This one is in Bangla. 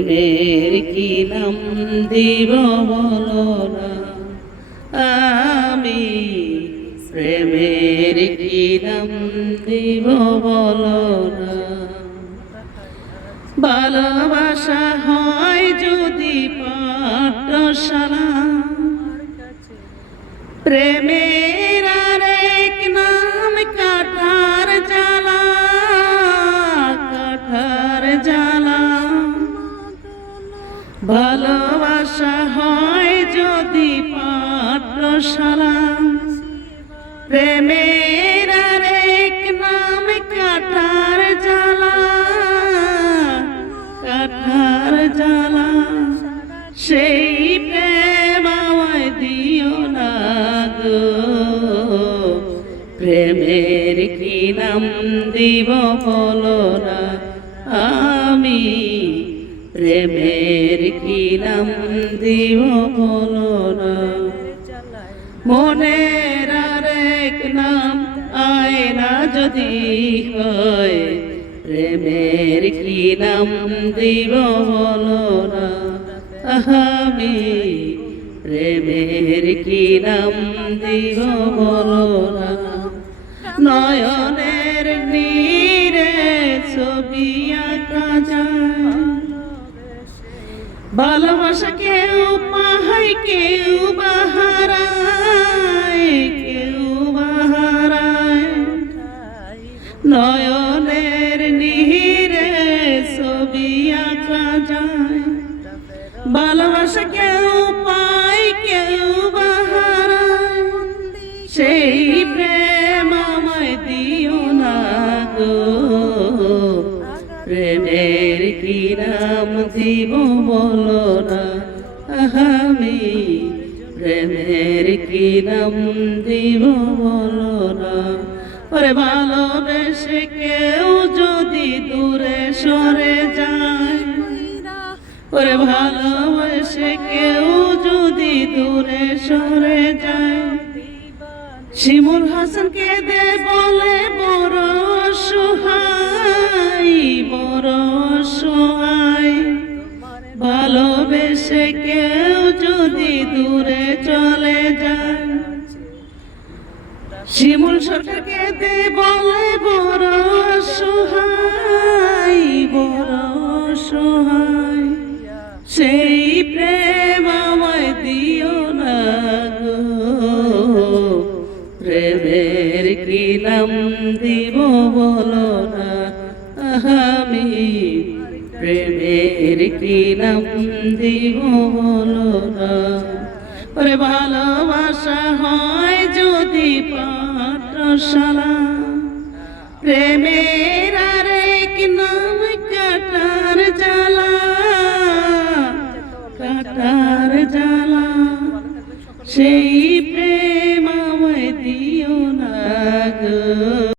প্রেমের কি নাম দিব বলো না, আমি প্রেমের কি নাম দিব বলো না। ভালোবাসা হয় যদি পাঠশালা, প্রেমের আরেক নাম কাঠার জ্বালা, কাঠার জ্বালা। ভালোবাসা হয় যদি পাঠশালা, প্রেমের আরেক নাম কাঠার জ্বালা, কাঠার জ্বালা। সেই প্রেম আমায় দিও না গো, প্রেমের কি নাম দিব বলো না, আমি প্রেমের কি নাম দিব বলো না। মনের আরেক নাম আয়না যদি হয়, প্রেমের কি নাম দিব বলো না, আমি প্রেমের কি নাম দিব বলো না। নয়নের নীরে ছবি আঁকা যায়, ভালোবাসা কেউ পাহাই কেউ বাহারায়, কেউ বাহারায়। নয়নের নীরে ছবি আঁকা যায়, ভালোবাসা কেউ পায় কেউ বাহারায়। সেই প্রেম আমায় দিও না গো, প্রেমের কি নাম দিব বলো না, আমি প্রেমের কি নাম দিব বলো না। ওরে ভালোবেসে কেউ যদি দূরে সরে যায়, ওরে ভালোবেসে কেউ যদি দূরে সরে যায়, শিমুল হাসান কেঁদে বলে বড় অসহায়, বড় অসহায়। ভালোবেসে কেউ যদি দূরে চলে যায়, শিমুল সরকার কেঁদে বলে বড় অসহায়, বড় অসহায়। সেই প্রেম আমায় দিও না গো, প্রেমের কি নাম দিব বলো না, আমি প্রেমের কি নাম দিব বলো না। ওরে ভালোবাসা হয় যদি পাঠশালা, প্রেমের আরেক নাম কাটার জ্বালা, কাটার জ্বালা। সেই প্রেম